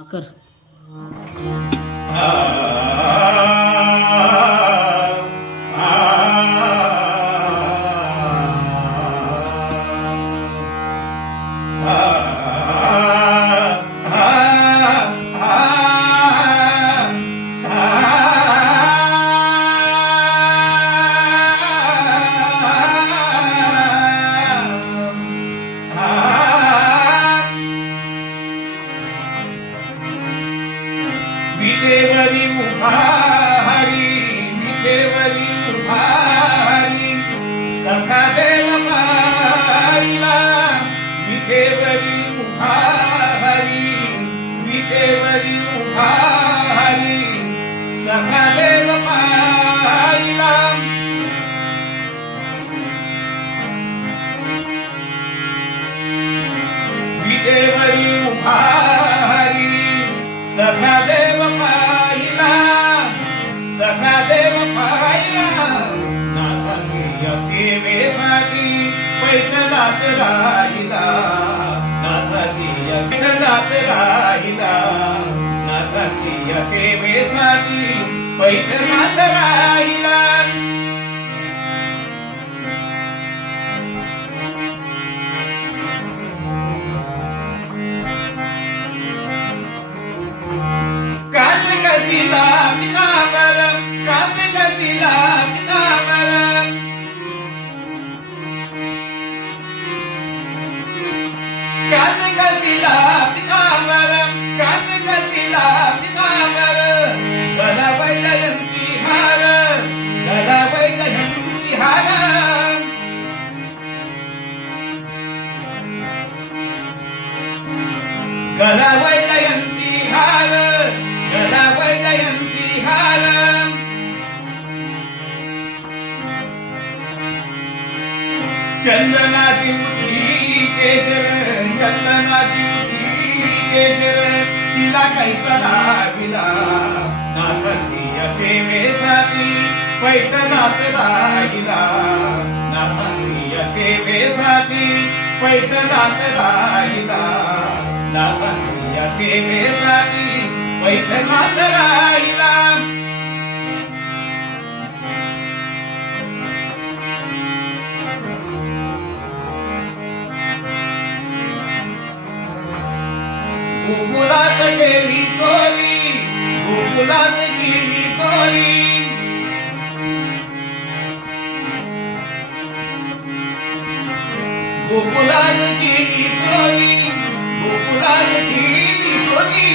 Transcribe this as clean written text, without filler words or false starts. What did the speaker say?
कर विटेवरी उभारी विटेवरी उभारी सखा देव पाहिला विटेवरी उभारी विटेवरी उभारी सखा देव पाहिला विटेवरी उभारी सखा देव पाहिला सखा देव पाहिला नाथांच्या सेवेसाठी पैठणात राहिला नाथांच्या पैठणात राहिला नाथांच्या सेवेसाठी पैठणात राहिला कासे कसिला पितांबर कासे कसिला पितांबर कासे कसिला पितांबर कासे कसिला पितांबर गला वैजयंती हार गला वैजयंती हार गला वैजयंती हार गला वैजयंती हार चंदनाची मुठी केशर चंदनाची मुठी केशर तिला कैसा लाविला नाथांच्या सेवेसाठी पैठणात राहिला नाथांच्या सेवेसाठी पैठणात राहिला नाथांच्या सेवेसाठी पैठणात राहिला गोकुळात गेली चोरी गोकुळात गेली चोरी गोकुळात गेली चोरी गोकुळात गेली चोरी